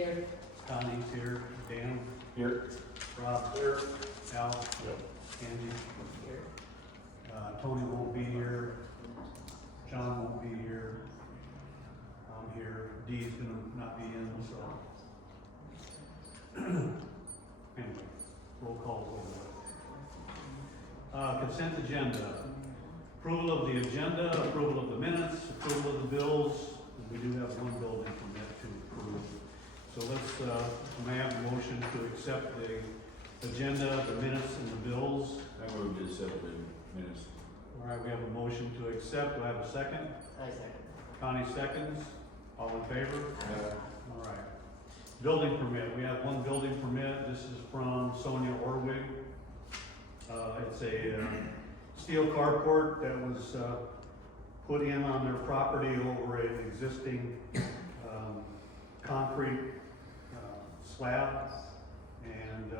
Here. Connie's here, Dan, Here. Rob, Here. Al, Yep. Angie, Here. Tony won't be here, John won't be here, I'm here, Dee's gonna not be in, so. Anyway, roll call over. Consent agenda. Approval of the agenda, approval of the minutes, approval of the bills, and we do have one building permit to approve. So let's, may I have a motion to accept the agenda, the minutes, and the bills? I moved to accept the minutes. All right, we have a motion to accept, do I have a second? I second. Connie seconds, all in favor? All right. Building permit, we have one building permit, this is from Sonia Orwig. It's a steel carport that was put in on their property over an existing concrete slab, and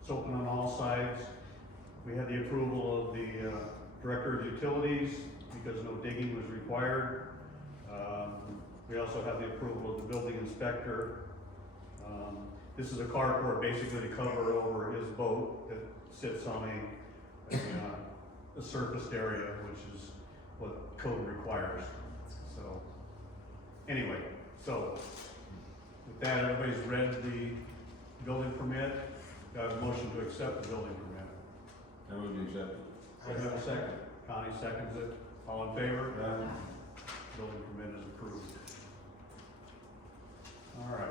it's open on all sides. We had the approval of the Director of Utilities because no digging was required. We also have the approval of the building inspector. This is a carport basically to cover over his boat that sits on a surfaced area, which is what code requires. So, anyway, so with that, everybody's read the building permit. Got a motion to accept the building permit. I moved to accept. Do I have a second? Connie seconds it. All in favor? Building permit is approved. All right.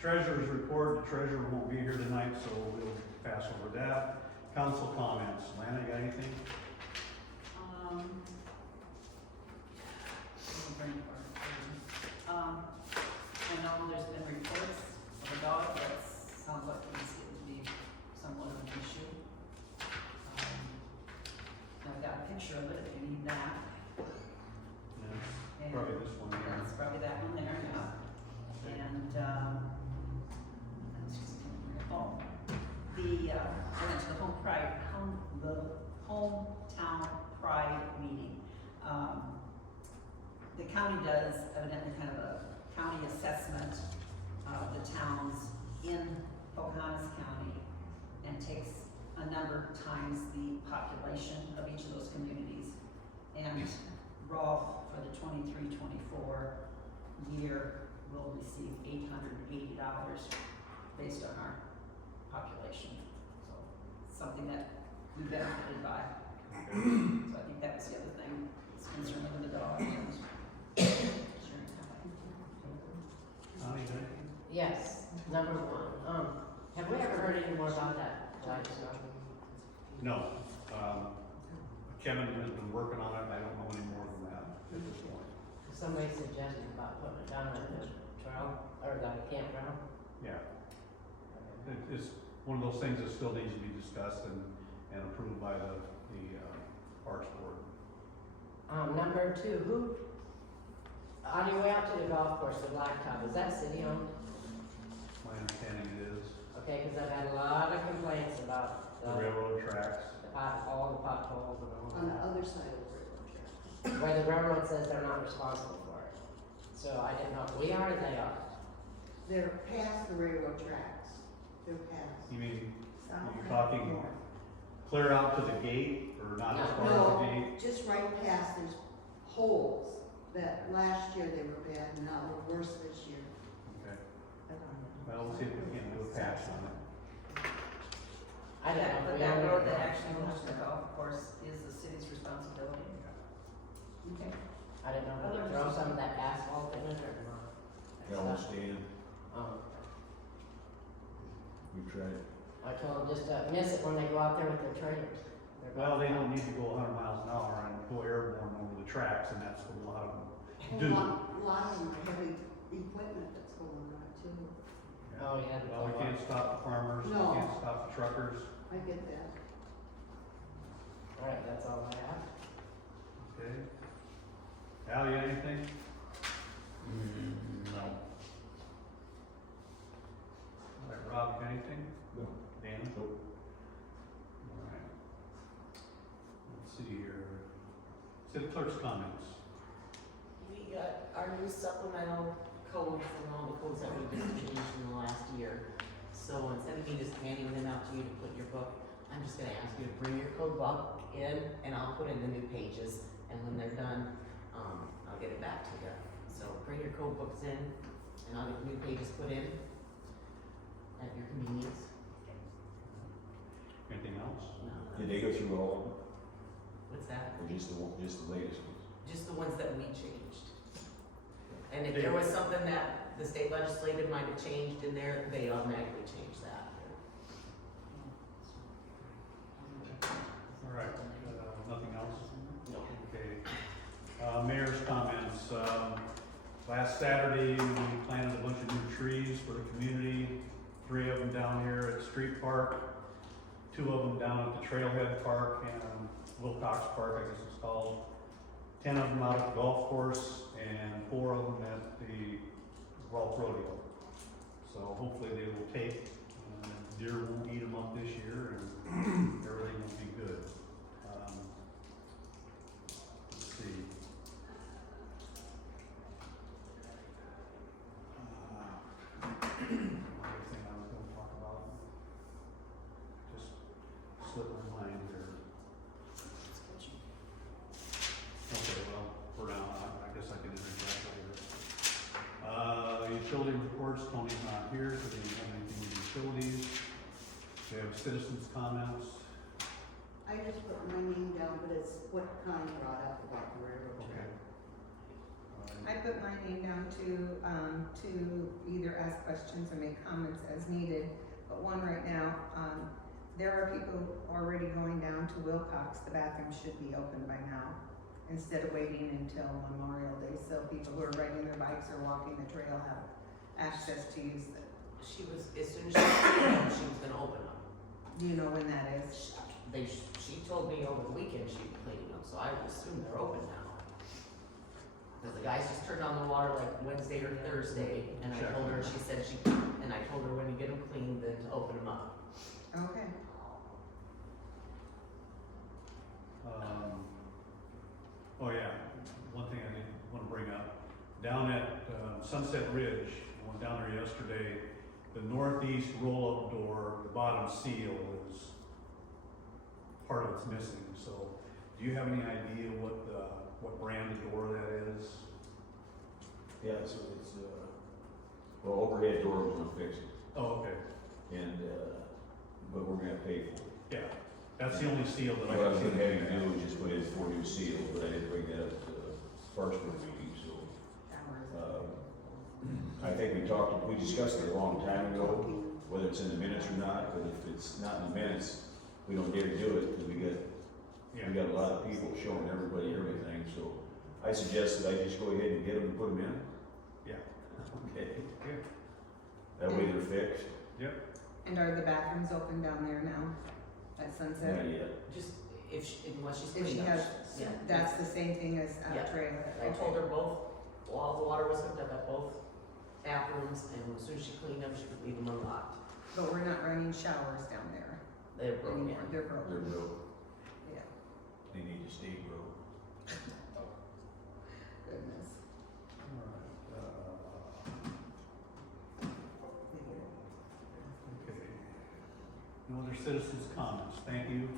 Treasurer's report. The treasurer won't be here tonight, so we'll pass over that. Council comments. Lana, you got anything? I know there's been reports of a dog that sounds like it's going to be somewhat of an issue. I've got a picture of it if you need that. Yeah, And probably this one here. that's probably that one there, yeah. And, let's just, oh, I went to the hometown pride meeting. The county does evidently kind of a county assessment of the towns in Pocahontas County and takes a number of times the population of each of those communities. And Rolfe for the 23-24 year will receive $880 based on our population. So something that we benefited by. So I think that was the other thing, it's concerned with the dog and insurance company. Connie, you got anything? Yes, number one, have we ever heard any more about that light stuff? No. Kevin has been working on it. I don't know any more than that at this point. Somebody suggested about putting it down at the trail, or the campground. Yeah. It's one of those things that still needs to be discussed and approved by the Parks Board. Number two, on your way out to the golf course, the blacktop, is that city owned? My understanding it is. Okay, cause I've had a lot of complaints about The railroad tracks. all the potholes and all On the that. other side of the railroad track. Where the railroad says they're not responsible for it. So I didn't know if we are or they are. They're past the railroad tracks. They're past. You mean, South you're and talking north. clear out to the gate or not as far as No, the gate? just right past, there's holes that last year they were bad and now they're worse this year. Okay. Well, we'll see if we can do a patch on it. I don't know if But we that own it road or that not. actually goes to the golf course is the city's responsibility. Okay. I didn't know if we throw some of that asphalt in it or not. Yellow stand. We tried. I told them just to miss it when they go out there with their trailers. Well, they don't need to go 100 miles an hour and go airborne over the tracks, and that's what a lot of them A do. lot of them are heavy equipment that's going on too. Oh, yeah. Well, we can't stop the farmers, we No. can't stop the truckers. I get that. Alright, that's all I have. Okay. Al, you got anything? No. All right, Rob, you got anything? No. Dan? Nope. All right. Let's see here. City clerk's comments. We got our new supplemental codes and all the codes that we just changed in the last year. So instead of me just handing them out to you to put in your book, I'm just gonna ask you to bring your code book in and I'll put in the new pages. And when they're done, I'll get it back to you. So bring your code books in and I'll get new pages put in at your convenience. Anything else? Did they go through all of them, What's that? or just the latest ones? Just the ones that we changed. And if there was something that the state legislative might have changed in there, they automatically change that. All right, nothing else? No. Okay. Mayor's comments. Last Saturday, we planted a bunch of new trees for the community. 3 of them down here at Street Park, 2 of them down at the Trailhead Park and Wilcox Park, I guess it's called. 10 of them out at the golf course and 4 of them at the Rolfe Rodeo. So hopefully they will take, deer won't eat them up this year and everything will be good. Let's see. Another thing I was gonna talk about, just slipped my mind here. Okay, well, for now, I guess I can interject later. Utility reports, Tony's not here, so they didn't have anything with utilities. We have citizens' comments. I just put my name down, but it's what Connie brought up about the railroad Okay. trail. I put my name down to either ask questions or make comments as needed, but one right now, there are people already going down to Wilcox, the bathroom should be open by now, instead of waiting until Memorial Day, so people who are riding their bikes or walking the trail have access to use them. She was, as soon as she was gonna open them. Do you know when that is? She told me over the weekend she'd be cleaning them, so I would assume they're open now. Cause the guys just turned on the water like Wednesday or Thursday, and I told her, she said and I told her when you get them cleaned, then to open them up. Okay. Oh yeah, one thing I did want to bring up, down at Sunset Ridge, I went down there yesterday, the northeast roll-up door, the bottom seal is, part of it's missing, so do you have any idea what brand of door that is? Yeah, so it's, well, overhead door was gonna fix it, Oh, okay, and, but we're gonna pay for it. yeah, that's the only seal that I What I can was see. gonna have you do is just put in 4 new seals, but I didn't bring that up to the first one meeting, so. I think we discussed it a long time ago, whether it's in the minutes or not, but if it's not in the minutes, we don't dare do it, because we got a lot of people showing everybody everything, so I suggest that I just go ahead and get them and put them in. Yeah. Okay. Yeah. That way they're fixed. And are the bathrooms open down there now at Sunset? Not yet. Just, unless she's If she cleaned has, them. Yeah. that's the same thing as Yeah. trailer. I told her both, while the water was hooked up at both bathrooms, and as soon as she cleaned them, she could leave them unlocked. But we're not running showers down there They're broken. anymore, they're broken. They're broke. Yeah, They need to stay broke. goodness. Okay. No other citizens' comments, thank you.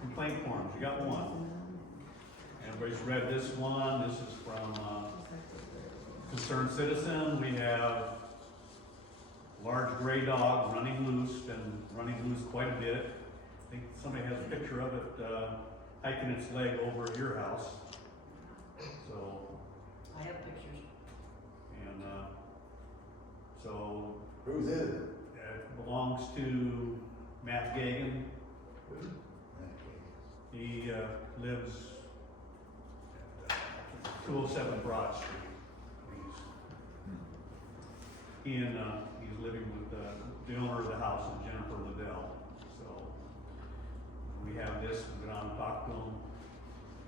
Complaint forms, you got one. Everybody's read this one, this is from, concerned citizen. We have large gray dog running loose, been running loose quite a bit. I think somebody has a picture of it, hiking its leg over at your house. So, I have pictures. and, so Whose is it? it belongs to Matt Gagan. He, lives at 207 Broad Street. He's living with, the owner of the house is Jennifer Liddell, so we have this, we've been on and talked to him.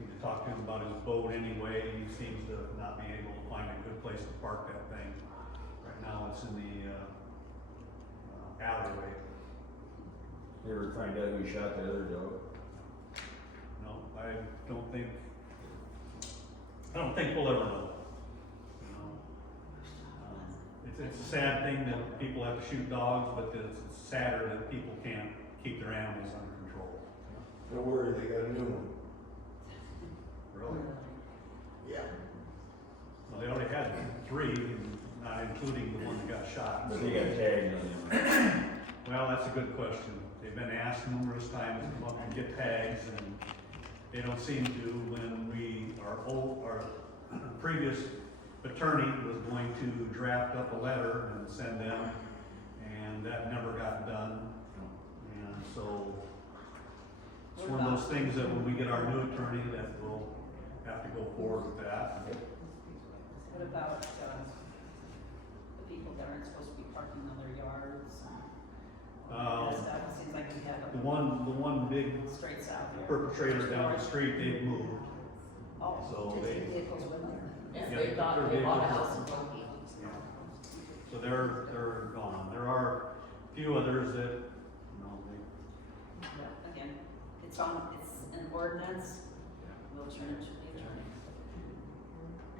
Need to talk to him about his boat anyway, he seems to not be able to find a good place to park that thing. Right now, it's in the, alleyway. You ever find out who shot the other dog? No, I don't think we'll ever know, you know? it's a sad thing that people have to shoot dogs, but it's sadder that people can't keep their animals under control. Don't worry, they got a new one. Really? Yeah. Well, they already had 3, not including the one that got shot. But they got tagged on them. Well, that's a good question. They've been asked numerous times to come up and get tags, and they don't seem to. When our previous attorney was going to draft up a letter and send them, and that never got done. And so, it's one of those things that when we get our new attorney, that we'll have to go forward with that. What about, the people that aren't supposed to be parking on their yards? That seems like we have The one big straight south here. perpetrator down the street, they've moved. Oh, So to they- take vehicles with them. Yes, Yeah, they bought they're a vehicles. house in Punky. So they're gone. There are a few others that, you know, they, But again, it's an ordinance, we'll turn it to the attorney.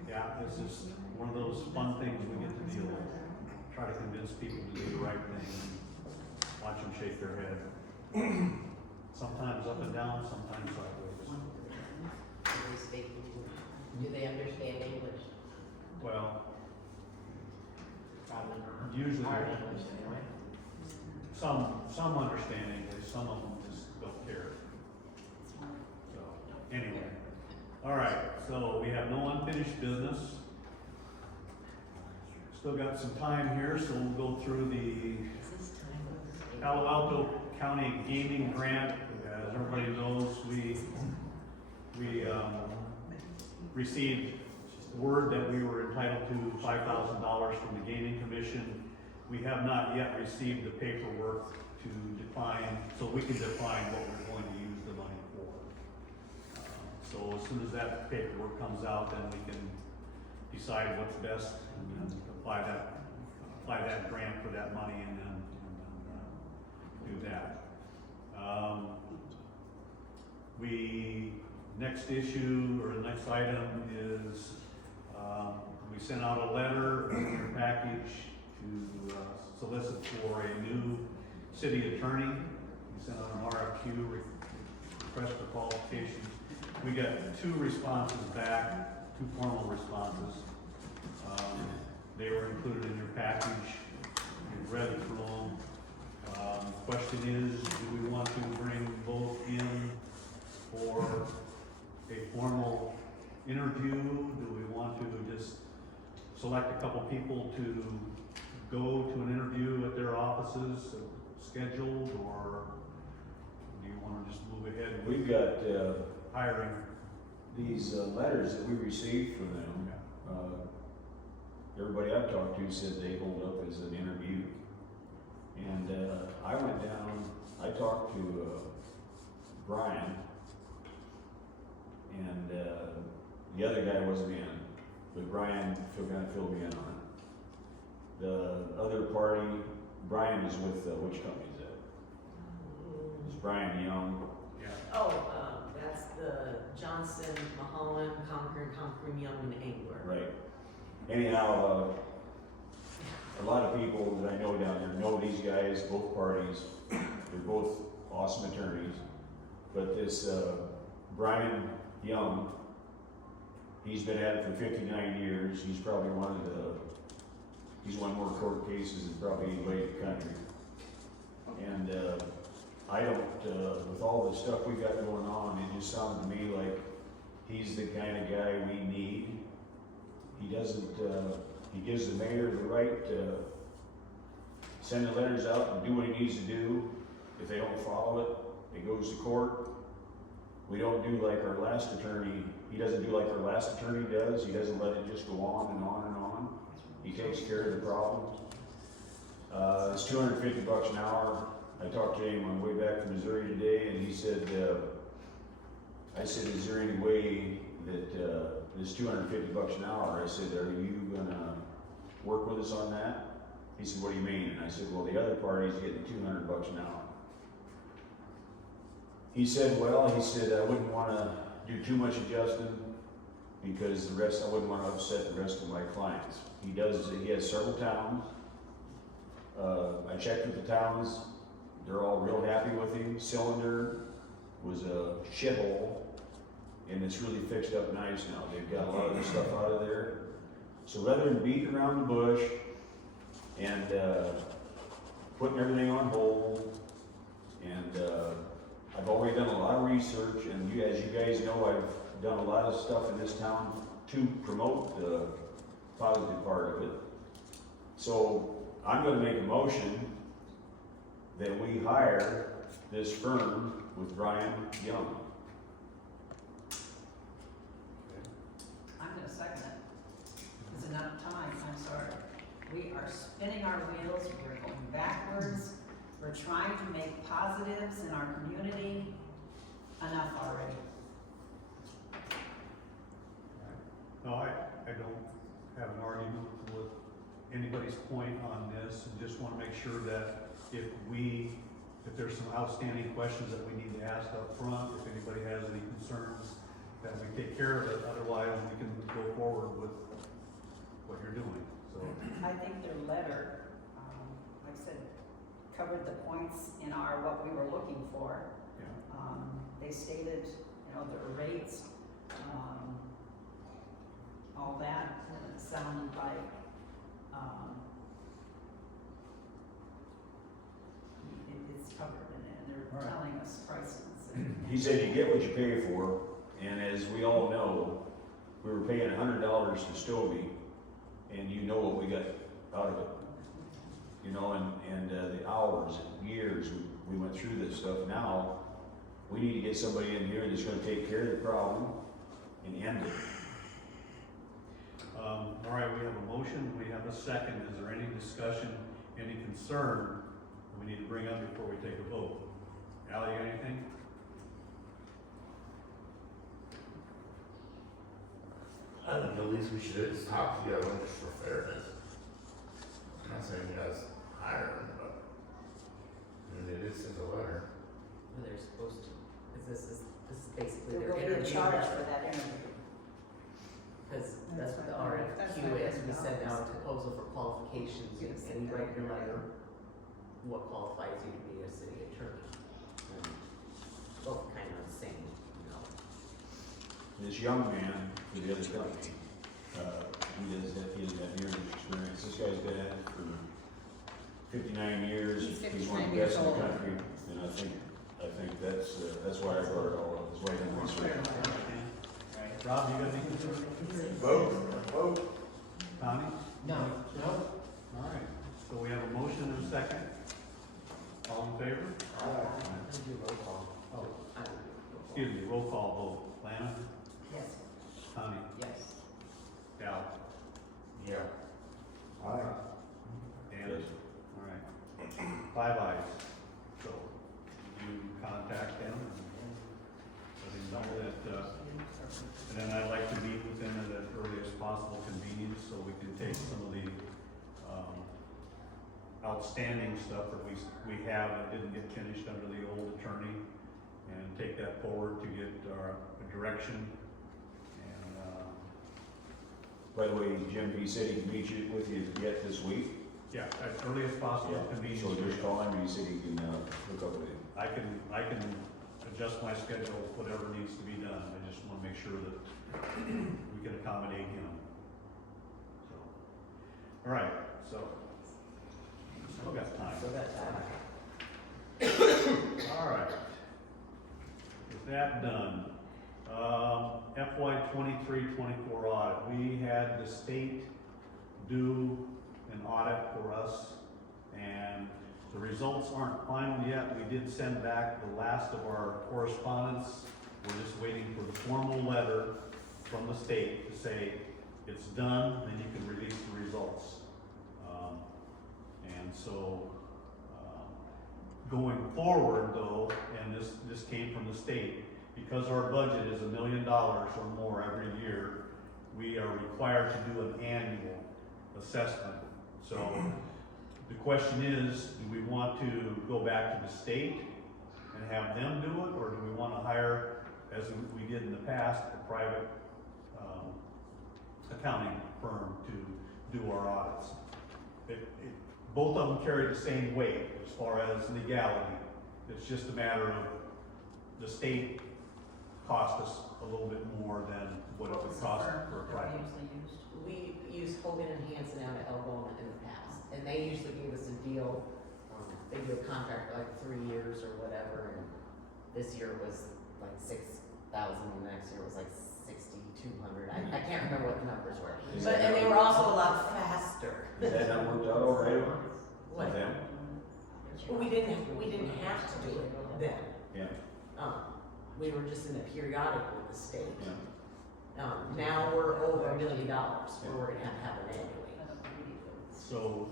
yeah, this is one of those fun things we get to deal with. Try to convince people to do the right thing. Watch them shake their head. Sometimes up and down, sometimes sideways. Do they understand English? Well, Probably. usually, Hard English anyway. some understand English, some of them just don't care. So, anyway. All right, so we have no unfinished business. Still got some time here, so we'll go through the Palo Alto County Gaming Grant. As everybody knows, we received word that we were entitled to $5,000 from the Gaming Commission. We have not yet received the paperwork to define, so we can define what we're going to use the money for. So as soon as that paperwork comes out, then we can decide what's best and then apply that grant for that money and then do that. Next issue or the next item is, we sent out a letter in your package to solicit for a new city attorney. We sent out an RFQ, request for qualifications. We got 2 responses back, 2 formal responses. They were included in your package. You've read through them. Question is, do we want to bring both in for a formal interview? Do we want to just select a couple people to go to an interview at their offices scheduled, or do you want to just move ahead with We've got, hiring? these, letters that we received from them. Everybody I've talked to said they hold up as an interview. And, I went down, I talked to, Brian, and, the other guy wasn't in, but Brian kind of filled me in on it. The other party, Brian is with, which company is that? Is Brian Young? Yeah. Oh, that's the Johnson, Mulholland, Concord, Young, and Angler. Right. Anyhow, a lot of people that I know down there know these guys, both parties. They're both awesome attorneys. But this, Brian Young, he's been at it for 59 years. He's probably he's won more court cases than probably anybody in the country. And, I don't, with all the stuff we got going on, it just sounded to me like he's the kind of guy we need. He doesn't, he gives the mayor the right to send the letters out and do what he needs to do. If they don't follow it, it goes to court. We don't do like our last attorney, he doesn't do like our last attorney does. He doesn't let it just go on and on and on. He takes care of the problem. It's $250 an hour. I talked to him on the way back from Missouri today, and he said, I said, is there any way that, this $250 an hour, I said, are you gonna work with us on that? He said, what do you mean? And I said, well, the other party's getting $200 an hour. He said, well, I wouldn't wanna do too much adjusting. because the rest, I wouldn't wanna upset the rest of my clients. He has several towns. I checked with the towns, they're all real happy with him. Cylinder was a shithole, and it's really fixed up nice now. They've got a lot of the stuff out of there. So rather than beating around the bush and, putting everything on hold, and, I've already done a lot of research, and as you guys know, I've done a lot of stuff in this town to promote the positive part of it. So I'm gonna make a motion that we hire this firm with Brian Young. I'm gonna second it. It's enough time, I'm sorry. We are spinning our wheels, we're going backwards, we're trying to make positives in our community. Enough already. No, I don't have an argument with anybody's point on this, and just wanna make sure that if there's some outstanding questions that we need to ask up front, if anybody has any concerns, that we take care of it, otherwise we can go forward with what you're doing, so. I think their letter, like I said, covered the points in what we were looking for. Yeah. They stated, their rates, all that, and it sounded like, it's covered in it, and they're All right. telling us prices. and- He said you get what you pay for, and as we all know, we were paying $100 to Stovey, and you know what we got out of it. And the hours, years, we went through this stuff. Now, we need to get somebody in here that's gonna take care of the problem and end it. All right, we have a motion, we have a second. Is there any discussion, any concern we need to bring up before we take a vote? Ally, you got anything? I think at least we should just talk to the other one just for fairness. I'm not saying you guys hire him, but, it is in the letter. Well, they're supposed to, because this is basically There their will be a interview. charge for that interview. Because that's what the That's RFQ what is, it we is. send out a proposal for qualifications, Yes. and you write your letter, what qualifies you to be a city attorney. And both kind of the same, This young man for the other company, he doesn't have years of experience. This guy's been at it for 59 years. He's He's one of 59 the years best in the old. country, and I think that's why I brought it all up, that's why I done research. Rob, you got any concern? Vote. Connie? No. All right, so we have a motion and a second. All in favor? I'm gonna do roll call. Oh, I don't do roll call. excuse me, roll call vote. Lana? Yes. Connie? Yes. Cal? Yeah. Dan? Yes. All right. 5 ayes. So you contact them and let him know that, and then I'd like to meet with them at the earliest possible convenience so we can take some of the, outstanding stuff that we have that didn't get finished under the old attorney and take that forward to get our direction and, By the way, Jim, he said he can meet you with you yet this week. yeah, at earliest possible convenience. So just call him, and he said he can, hook up with you. I can adjust my schedule, whatever needs to be done, I just wanna make sure that we can accommodate him. So, all right, so, still got time. So that's that. All right. With that done, FY 23-24 audit, we had the state do an audit for us, and the results aren't final yet. We did send back the last of our correspondence. We're just waiting for the formal letter from the state to say it's done, then you can release the results. And so, going forward though, and this came from the state, because our budget is $1 million or more every year, we are required to do an annual assessment. So the question is, do we want to go back to the state and have them do it, or do we want to hire, as we did in the past, a private accounting firm to do our audits. Both of them carry the same weight as far as legality. It's just a matter of the state cost us a little bit more than what it would cost for a private. We used Hogan and Hanson out of Elbona in the past, and they usually gave us a deal. They do a contract for like 3 years or whatever, and this year it was like 6,000, and next year it was like 6,200. I can't remember what the numbers were, Is but that and they not- were also a lot faster. Is that not worked out all right What? with them? Well, we didn't have to do it then. Yeah, We were just in a periodic with the state. yeah. Now we're over $1 million, where we're gonna have it annually. So,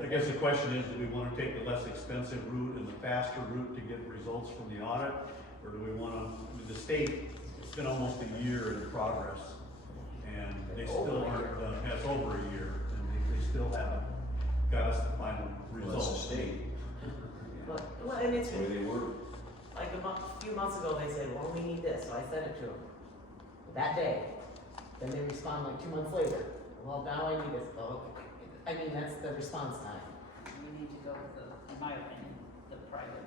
I guess the question is, do we wanna take the less expensive route and the faster route to get results from the audit? Or do we wanna, with the state, it's been almost a year in progress, and they still aren't done, it's over a year, and they still haven't got us the final Well, that's the results. state, Well, and it's, the way they work. like a few months ago, they said, well, we need this, so I sent it to them. That day, then they respond like 2 months later, well, now I need this, oh, okay. I mean, that's the response time. We need to go with the, in my opinion, the private.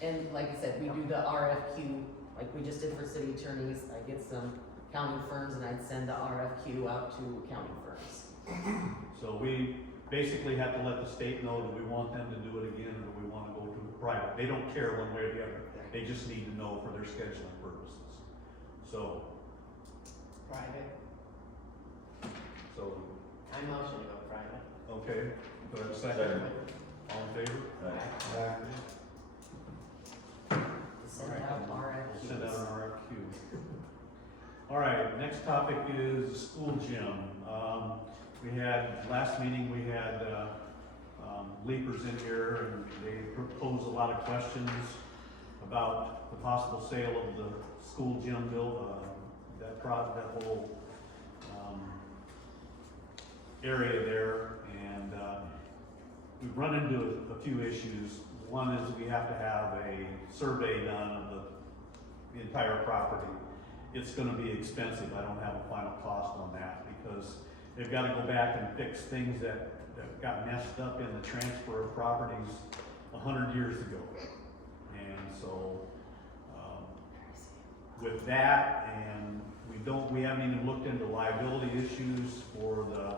And like I said, we do the RFQ, like we just did for city attorneys, I get some accounting firms and I'd send the RFQ out to accounting firms. So we basically have to let the state know, do we want them to do it again, or do we wanna go to private? They don't care one way or the other, they just need to know for their scheduling purposes. So, Private, I motion to go private. okay, do I have a second? Second. All in favor? Right. Send Alright. out RFQs. Send out an RFQ. All right, next topic is the school gym. We had, last meeting, we had, leapers in here, and they proposed a lot of questions about the possible sale of the school gym that whole, area there, and, we've run into a few issues. One is we have to have a survey done of the entire property. It's gonna be expensive, I don't have a final cost on that, because they've gotta go back and fix things that got messed up in the transfer of properties 100 years ago. And so, with that, and we haven't even looked into liability issues for the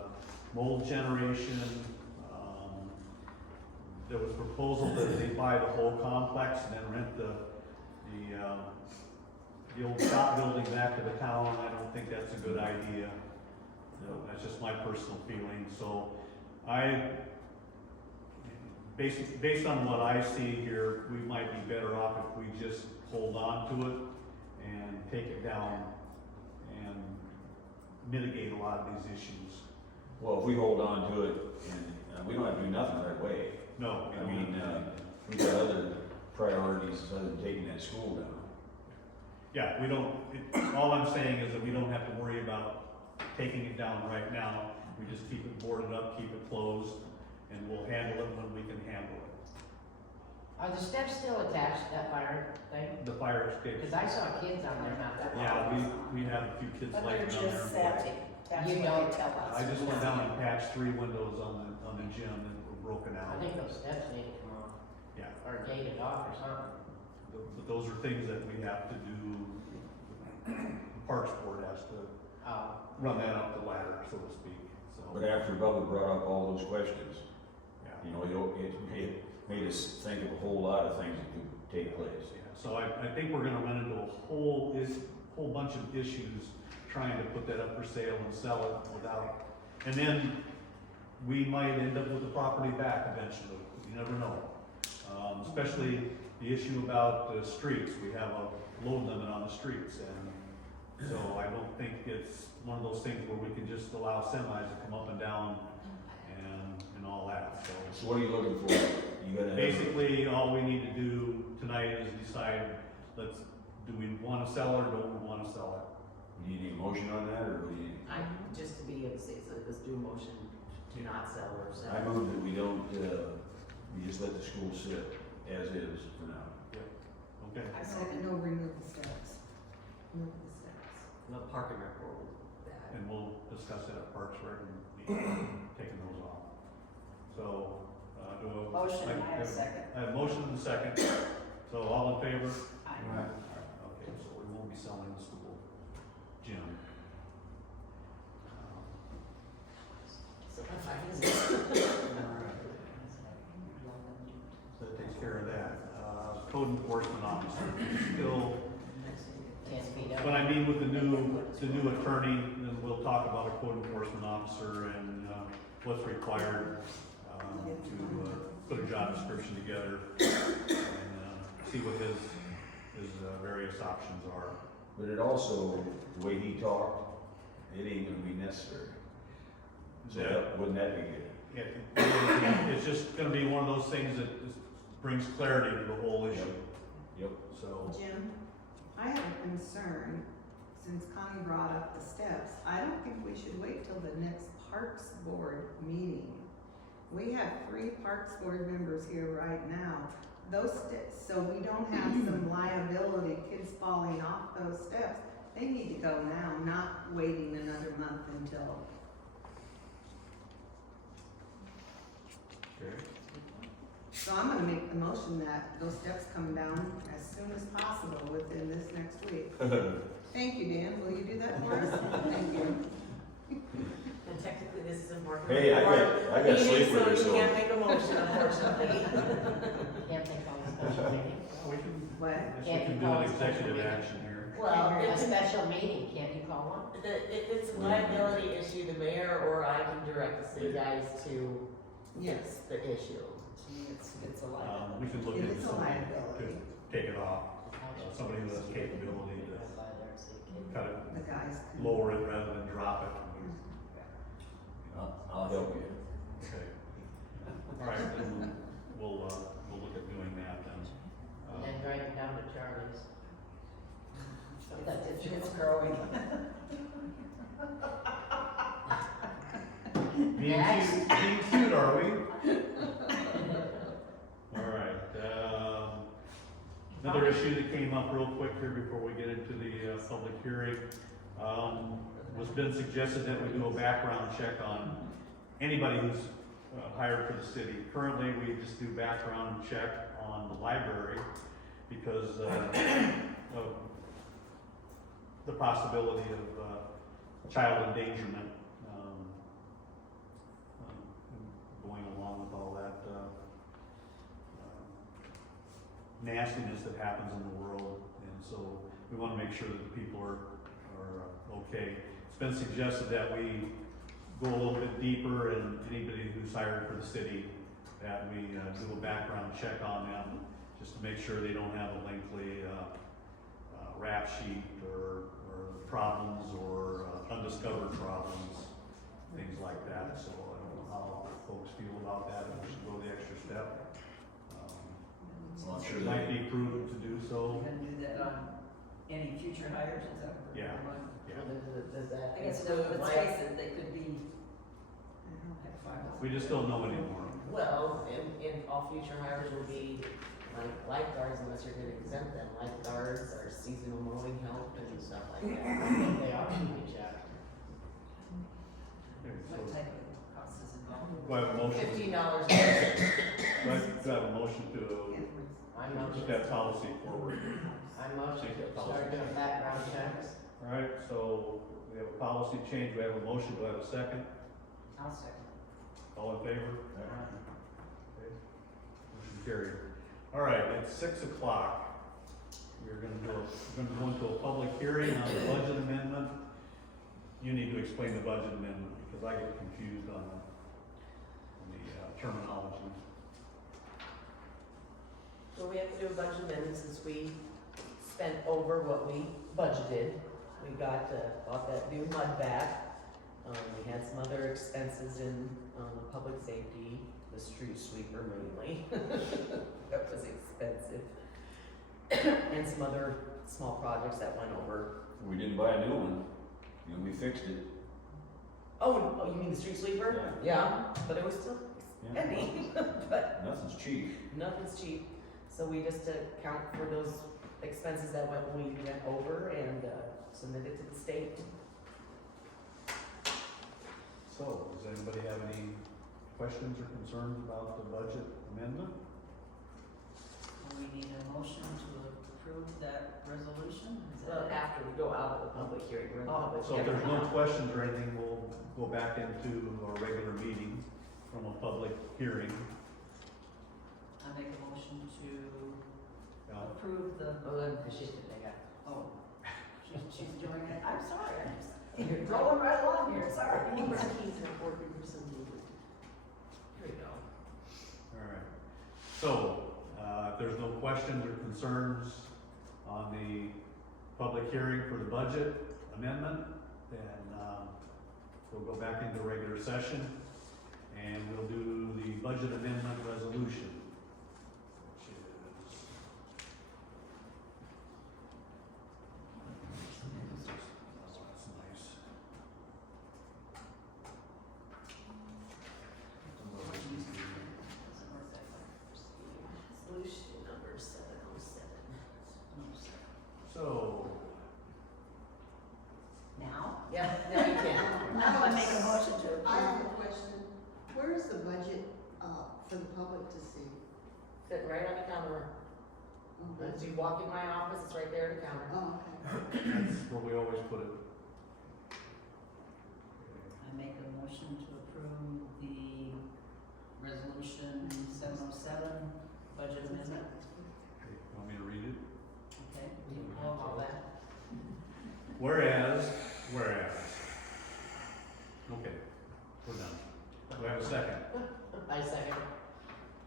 mold generation. There was a proposal that they buy the whole complex and then rent the old shop building back to the town. I don't think that's a good idea. That's just my personal feeling. So based on what I see here, we might be better off if we just hold on to it and take it down and mitigate a lot of these issues. Well, if we hold on to it, and we don't have to do nothing right away. No, I mean, we've got other priorities other than taking that school down. yeah, we don't, all I'm saying is that we don't have to worry about taking it down right now. We just keep it boarded up, keep it closed, and we'll handle it when we can handle it. Are the steps still attached to that fire thing? The fire escape. Cause I saw kids on there not that long. Yeah, we have a few kids But laying they're down just there. septic, that's You what don't- they tell us. I just went down and patched 3 windows on the gym that were broken I out. think those steps need to come off, Yeah, or gated off or something. but those are things that we have to do. The Parks Board has to run that up the ladder, so to speak, so. But after Bubba brought up all those questions, Yeah. you know, it made us think of a whole lot of things that could take place. Yeah, so I think we're gonna run into a whole bunch of issues trying to put that up for sale and sell it without, and then we might end up with the property back eventually, you never know. Especially the issue about the streets, we have a load limit on the streets, and so I don't think it's one of those things where we can just allow semis to come up and down and all that, so. So what are you looking for? You gotta have, Basically, all we need to do tonight is decide, do we wanna sell it or don't we wanna sell it? you need a motion on that, or do you? Just to be able to say, so let's do a motion to not sell or sell. I move that we don't, we just let the school sit as is for now. Okay, I said no, remove the steps. Remove the steps. The park and rec board, that, and we'll discuss it at Parks Rec and be taking those off. So, do a. Motion, I have a second. I have motion and a second, so all in favor? Aye. Okay, so we won't be selling the school gym. So that's fine, isn't it? Alright. So that takes care of that. Code enforcement officer, still, 10 feet up. when I meet with the new attorney, then we'll talk about a code enforcement officer and, what's required, to, put a job description together and, see what his various options are. But it also, the way he talked, it ain't gonna be necessary. So wouldn't that be good? Yeah, it's just gonna be one of those things that just brings clarity to the whole issue, Yep. so. Jim, I have a concern, since Connie brought up the steps, I don't think we should wait till the next Parks Board meeting. We have 3 Parks Board members here right now. Those steps, so we don't have some liability, kids falling off those steps. They need to go now, not waiting another month until. Okay. So I'm gonna make the motion that those steps come down as soon as possible within this next week. Thank you, Dan, will you do that for us? Thank you. And technically, this is important. Hey, I got sleep with her, So so. you can't make a motion, unfortunately. Can't think of a special meeting. We can, What? I guess we can do an executive action here. Well, A it's, special meeting, can't you call one? if it's a liability issue, the mayor or I can direct the city guys to fix the issue. To me, it's a liability. We can look It into is a somebody liability. to take it off, somebody who has capability to kind of The guys can. lower it rather than drop it. I'll help you. Okay. All right, then we'll look at doing that then. And then drive it down to Charlie's. It's growing. Being cute, are we? All right, another issue that came up real quick here before we get into the, public hearing, was been suggested that we do a background check on anybody who's hired for the city. Currently, we just do background check on the library because, of the possibility of, child endangerment, going along with all that, nastiness that happens in the world, and so we wanna make sure that the people are okay. It's been suggested that we go a little bit deeper and anybody who's hired for the city, that we, do a background check on them, just to make sure they don't have a lengthy, rap sheet or problems or undiscovered problems, things like that, so I don't know how folks feel about that, if we should go the extra step. Well, I'm sure It might they, be prudent to do We're so, gonna do that on any future hires, is that? what we're Yeah. doing? yeah. Does that I guess, include let's like, face it, they could be, I don't know, like 5. We just don't know anymore. well, in all future hires will be like lifeguards unless you're gonna exempt them, lifeguards or seasonal mowing help and stuff like that. They are to be checked. Okay, What so, type of cost is involved? do I have a motion? $15 an hour. Do I have a motion to I put motion, that policy forward? I motion to start doing background checks. All right, so we have a policy change, we have a motion, do I have a second? I'll second. All in favor? Okay. Motion carried. All right, it's 6 o'clock. We're gonna go into a public hearing on the budget amendment. You need to explain the budget amendment, because I get confused on the terminology. Well, we have to do a budget amendment since we spent over what we budgeted. We got, bought that new mud vac. We had some other expenses in, the public safety, the street sweeper mainly. That was expensive. And some other small projects that went over. we didn't buy a new one, you know, we fixed it. Oh, you mean the street sweeper? Yeah, but it was still Yeah. heavy, but Nothing's cheap. nothing's cheap. So we just account for those expenses that we went over and submit it to the state. So, does anybody have any questions or concerns about the budget amendment? We need a motion to approve that resolution? Is Well, that after we go out of the public hearing, we're in the Oh, public So if hearing there's no now. questions or anything, we'll go back into our regular meeting from a public hearing. I make a motion to Now, approve the, Oh, then, she's gonna take oh, she's doing it, I'm sorry, you're rolling right along here, sorry. Here we go. all right. So, if there's no questions or concerns on the public hearing for the budget amendment, then, we'll go back into regular session and we'll do the budget amendment resolution, which is. Oh, that's nice. Solution number 707. So, Now? Yeah, now you can. Now I make a motion to I have approve. a question. Where is the budget, for the public to see? Sitting right on the counter. Oh, As you walk in my office, it's right there on the counter. Oh, okay. that's where we always put it. I make a motion to approve the resolution 707 budget amendment. Okay, want me to read it? Okay. All that. Whereas, okay, we're done. Do we have a second? I second.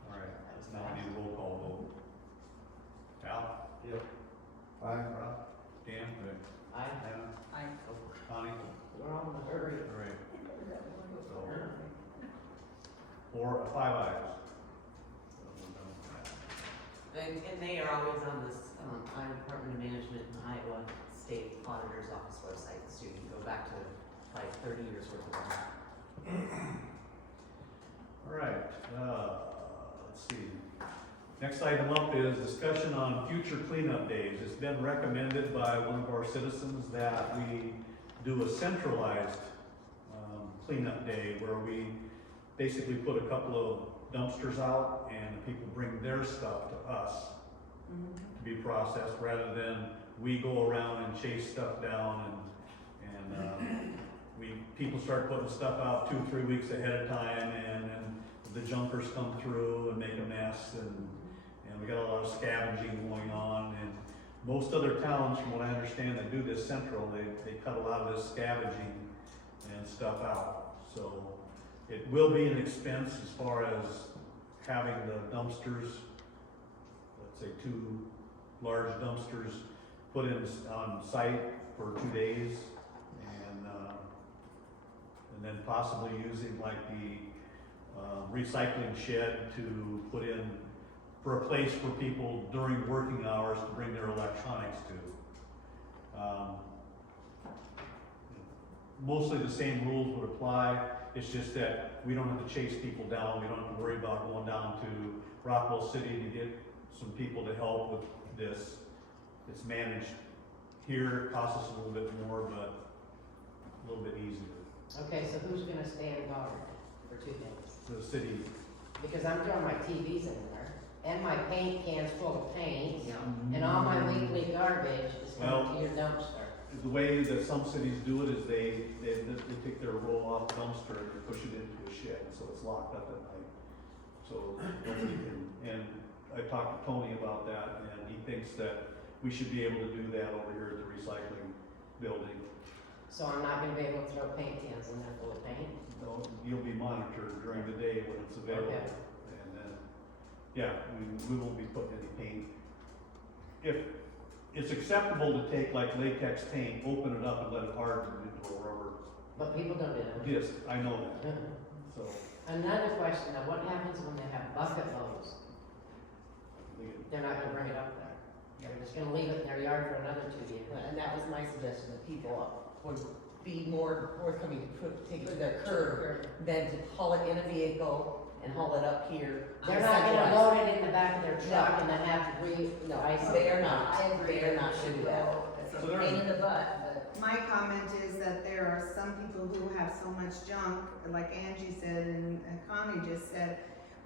All right, now we need a roll call vote. Al? Yep. Aye. Rob? Dan? I, Anna? I, Connie? we're on the hurry. All right. So, 5 ayes. So we're done with that. And they are always on this, Iowa Department of Management and Iowa State Auditor's Office website, so you can go back to like 30 years worth of them. All right, let's see. Next item up is discussion on future cleanup days. It's been recommended by one of our citizens that we do a centralized cleanup day where we basically put a couple of dumpsters out and the people bring their stuff to us to be processed rather than we go around and chase stuff down and people start putting stuff out 2-3 weeks ahead of time and the jumpers come through and make a mess and we got a lot of scavenging going on, and most other towns, from what I understand, that do this central, they cut a lot of this scavenging and stuff out. So it will be an expense as far as having the dumpsters, let's say 2 large dumpsters put in on site for 2 days, and then possibly using like the recycling shed to put in for a place for people during working hours to bring their electronics to. Mostly the same rules would apply. It's just that we don't have to chase people down. We don't have to worry about going down to Rockwell City to get some people to help with this. It's managed here. It costs us a little bit more, but a little bit easier. Okay, so who's gonna stand guard for 2 days? The city, Because I'm throwing my TVs in there, and my paint cans full of paint, Yeah. and all my weekly garbage is Well- going to your dumpster. the way that some cities do it is they take their roll-off dumpster and push it into a shed, so it's locked up at night. So nobody can, and I talked to Tony about that, and he thinks that we should be able to do that over here at the recycling building. So I'm not gonna be able to throw paint cans in there full of paint? No, you'll be monitored during the day when it's available. Okay. And then, yeah, we won't be putting any paint. If it's acceptable to take like latex paint, open it up and let it harden into a rubber But people don't do that. disc, I know that, so. Another question, now what happens when they have bucket loads? They're not gonna bring it up there. They're just gonna leave it in their yard for another 2 years. And that was my suggestion, that people would be more forthcoming to take it to their curb than to haul it in a vehicle and haul it up here. They're not gonna load it in the back of their truck and then have to No, ice they it. are not, I agree. they are not to do that. It's So a there- pain in the butt, my comment is that there are some people who have so much junk, like Angie said and Connie just said,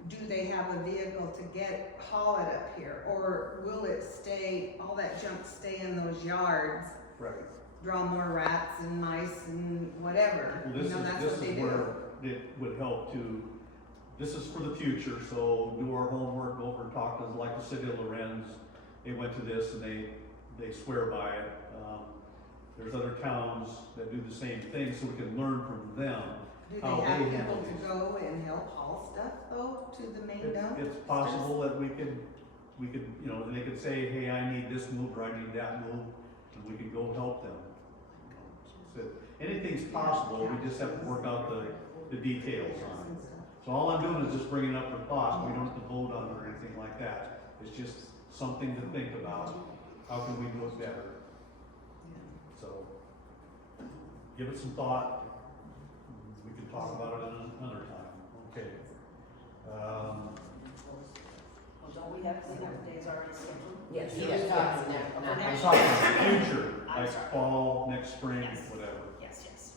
do they have a vehicle to haul it up here? Or will it stay, all that junk stay in those yards, Right. draw more rats and mice and whatever? Well, You know, that's what they this is do. where it would help to, this is for the future, so do our homework, go over and talk to, like the city of Lorenz. They went to this and they swear by it. There's other towns that do the same thing, so we can learn from them. Do how they have they handle people to these. go and help haul stuff though, to the main dump? It's possible that we could, you know, they could say, hey, I need this moved or I need that moved, and we could go help them. So anything's possible, we just have to work out the details on it. So all I'm doing is just bringing up the thought, we don't have to vote on it or anything like that. It's just something to think about, how can we do it better? So, give it some thought, we can talk about it another time, okay? Well, don't we have cleanup days already scheduled? Yes, He yes, was talking there, For not next I'm like. talking future, I'm like sorry. fall, next spring, Yes. whatever. Yes, yes.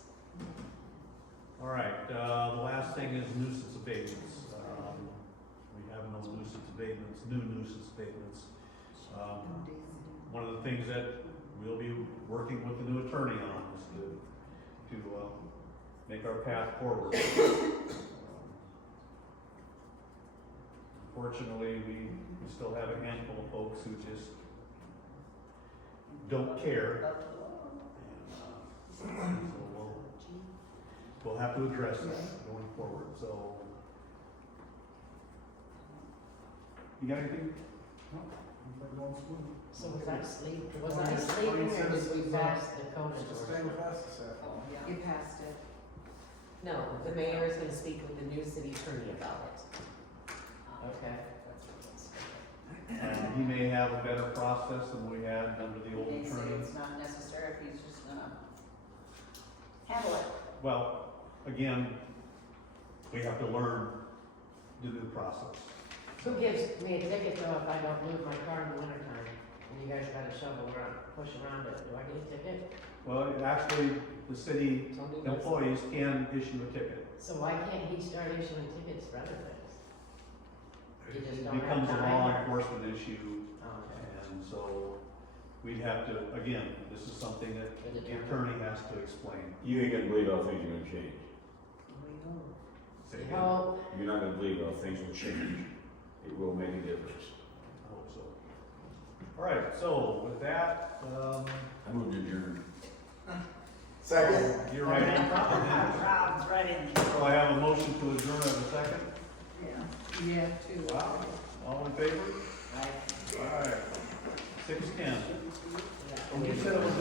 All right, the last thing is nuisance abatements. We have no nuisance abatements, new nuisance abatements. One of the things that we'll be working with the new attorney on is to make our path forward. Unfortunately, we still have a handful of folks who just don't care. And, so we'll have to address that going forward, so. You got anything? No? Everybody going smooth? So was I sleeping, was I sleeping or did we pass the code enforcement? You passed it. No, the mayor is gonna speak with the new city attorney about it. Okay. He may have a better process than we had under the old They say attorney. it's not necessary if he's just gonna handle it. Well, again, we have to learn the new process. Who gives me a ticket though if I don't move my car in the wintertime? And you guys gotta shovel around, push around it, do I get a ticket? Well, actually, the city Somebody does. employees can issue a ticket. So why can't he start issuing tickets for other things? You just It don't have becomes a law time? enforcement issue, Oh, okay. and so we'd have to, again, this is something that the attorney has to explain. You ain't gonna believe how things are gonna change. Say again. Oh, You're not gonna believe how things will change. It will make a difference. I hope so. All right, so with that, I moved to adjourn. Second. you're right on top of it. Rob's right in there. So I have a motion to adjourn as a second. Yeah. You have to. Wow. All in favor? I, All right. 6:10. yeah. And you said it was